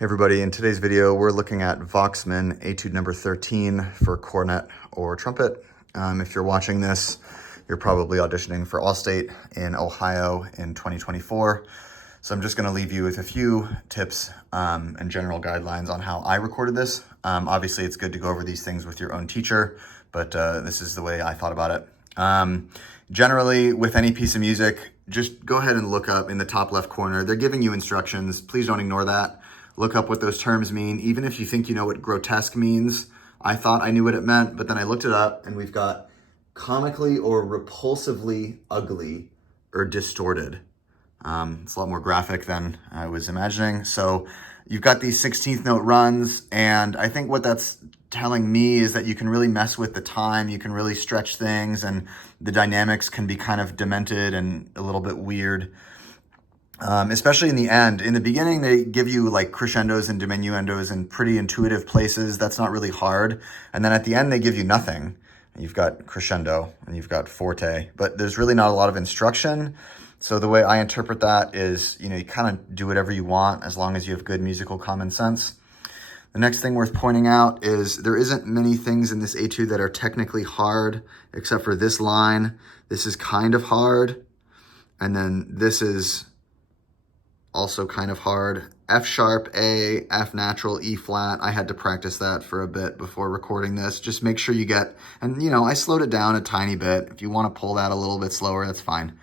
Hey everybody, in today's video, we're looking at Voxman Etude number 13 for cornet or trumpet. If you're watching this, you're probably auditioning for Allstate in Ohio in 2024. So I'm just gonna leave you with a few tips and general guidelines on how I recorded this. Obviously, it's good to go over these things with your own teacher, but this is the way I thought about it. Generally, with any piece of music, just go ahead and look up in the top left corner. They're giving you instructions. Please don't ignore that. Look up what those terms mean. Even if you think you know what grotesque means, I thought I knew what it meant, but then I looked it up and we've got comically or repulsively ugly or distorted. It's a lot more graphic than I was imagining. So you've got these 16th note runs, and I think what that's telling me is that you can really mess with the time, you can really stretch things, and the dynamics can be kind of demented and a little bit weird. Especially in the end. In the beginning, they give you like crescendos and diminuendos in pretty intuitive places. That's not really hard. And then at the end, they give you nothing. You've got crescendo and you've got forte, but there's really not a lot of instruction. So the way I interpret that is, you kind of do whatever you want as long as you have good musical common sense. The next thing worth pointing out is there isn't many things in this etude that are technically hard, except for this line. This is kind of hard. And then this is also kind of hard. F sharp, A, F natural, E flat. I had to practice that for a bit before recording this. Just make sure you get, and I slowed it down a tiny bit. If you want to pull that a little bit slower, that's fine.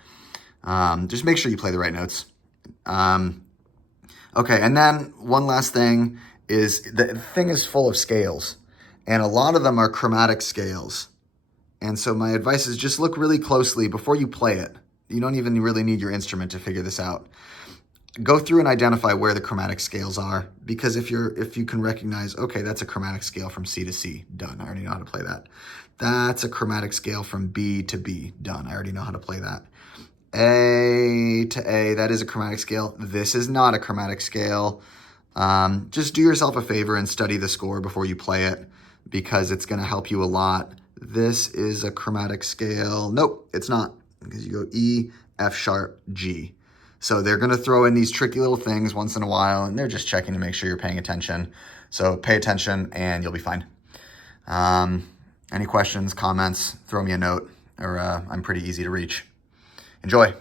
Just make sure you play the right notes. Okay, and then one last thing is the thing is full of scales, and a lot of them are chromatic scales. And so my advice is just look really closely before you play it. You don't even really need your instrument to figure this out. Go through and identify where the chromatic scales are, because if you can recognize, okay, that's a chromatic scale from C to C, done. I already know how to play that. That's a chromatic scale from B to B, done. I already know how to play that. A to A, that is a chromatic scale. This is not a chromatic scale. Just do yourself a favor and study the score before you play it, because it's going to help you a lot. This is a chromatic scale. Nope, it's not, because you go E, F sharp, G. So they're going to throw in these tricky little things once in a while, and they're just checking to make sure you're paying attention. So pay attention and you'll be fine. Any questions, comments, throw me a note, or I'm pretty easy to reach. Enjoy.